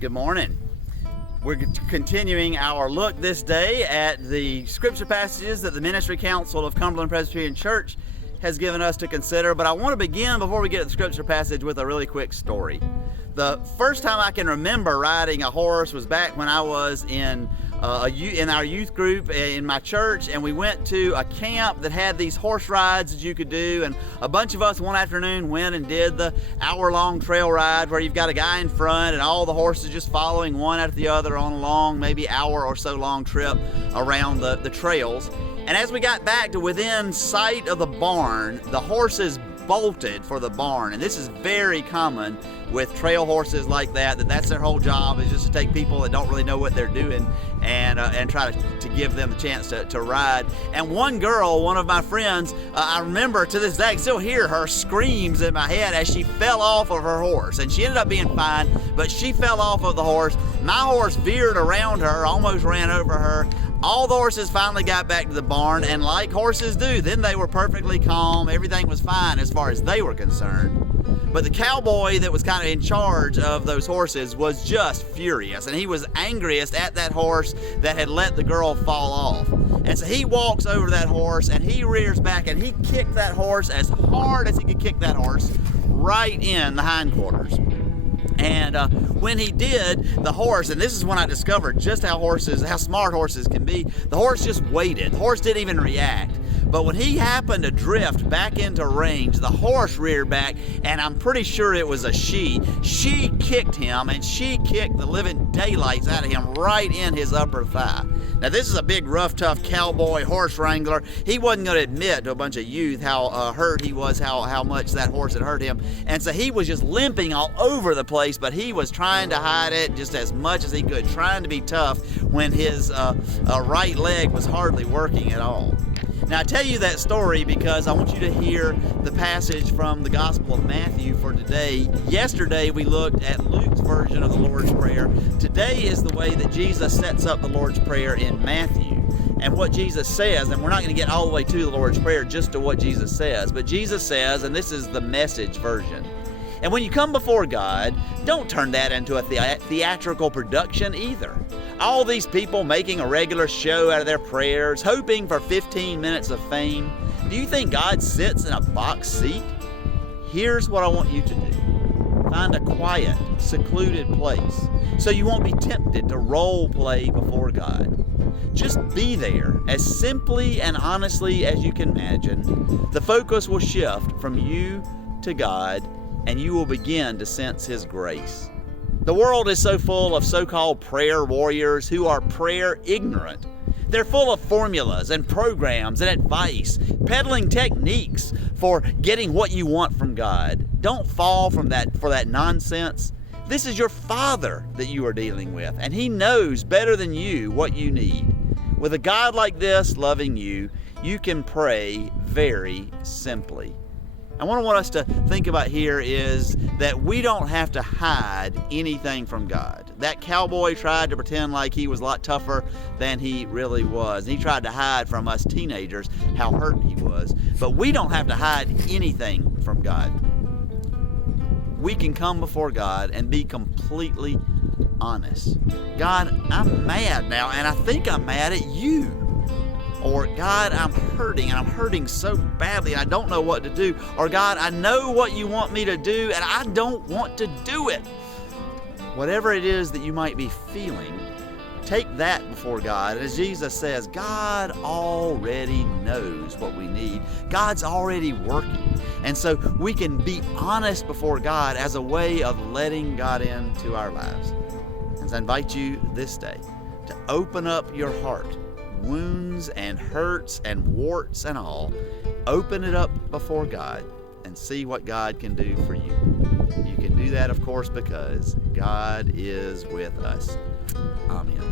Good morning. We're continuing our look this day at the scripture passages that the Ministry Council of Cumberland Presbyterian Church has given us to consider, but I want to begin, before we get to the scripture passage, with a really quick story. The first time I can remember riding a horse was back when I was in our youth group in my church, and we went to a camp that had these horse rides that you could do, and a bunch of us one afternoon went and did the hour-long trail ride where you've got a guy in front and all the horses just following one after the other on a long, maybe hour or so long trip around the trails. And as we got back to within sight of the barn, the horses bolted for the barn. And this is very common with trail horses like that's their whole job, is just to take people that don't really know what they're doing and try to give them the chance to ride. And one girl, one of my friends, I remember to this day, I can still hear her screams in my head as she fell off of her horse. And she ended up being fine, but she fell off of the horse. My horse veered around her, almost ran over her. All the horses finally got back to the barn, and like horses do, then they were perfectly calm. Everything was fine as far as they were concerned. But the cowboy that was kind of in charge of those horses was just furious, and he was angriest at that horse that had let the girl fall off. And so he walks over that horse, and he rears back, and he kicked that horse as hard as he could kick that horse, right in the hindquarters. And when he did, the horse, and this is when I discovered just how smart horses can be, the horse just waited. The horse didn't even react. But when he happened to drift back into range, the horse reared back, and I'm pretty sure it was a she. She kicked him, and she kicked the living daylights out of him right in his upper thigh. Now, this is a big, rough, tough cowboy horse wrangler. He wasn't going to admit to a bunch of youth how hurt he was, how much that horse had hurt him. And so he was just limping all over the place, but he was trying to hide it just as much as he could, trying to be tough when his right leg was hardly working at all. Now, I tell you that story because I want you to hear the passage from the Gospel of Matthew for today. Yesterday, we looked at Luke's version of the Lord's Prayer. Today is the way that Jesus sets up the Lord's Prayer in Matthew. And what Jesus says, and we're not going to get all the way to the Lord's Prayer, just to what Jesus says, but Jesus says, and this is the Message version, and when you come before God, don't turn that into a theatrical production either. All these people making a regular show out of their prayers, hoping for 15 minutes of fame. Do you think God sits in a box seat? Here's what I want you to do. Find a quiet, secluded place so you won't be tempted to role play before God. Just be there as simply and honestly as you can imagine. The focus will shift from you to God, and you will begin to sense His grace. The world is so full of so-called prayer warriors who are prayer ignorant. They're full of formulas and programs and advice, peddling techniques for getting what you want from God. Don't fall for that nonsense. This is your Father that you are dealing with, and He knows better than you what you need. With a God like this loving you, you can pray very simply. And what I want us to think about here is that we don't have to hide anything from God. That cowboy tried to pretend like he was a lot tougher than he really was. He tried to hide from us teenagers how hurt he was. But we don't have to hide anything from God. We can come before God and be completely honest. God, I'm mad now, and I think I'm mad at you. Or, God, I'm hurting, and I'm hurting so badly, and I don't know what to do. Or, God, I know what you want me to do, and I don't want to do it. Whatever it is that you might be feeling, take that before God. As Jesus says, God already knows what we need. God's already working. And so we can be honest before God as a way of letting God into our lives. And so I invite you this day to open up your heart. Wounds and hurts and warts and all, open it up before God and see what God can do for you. You can do that, of course, because God is with us. Amen.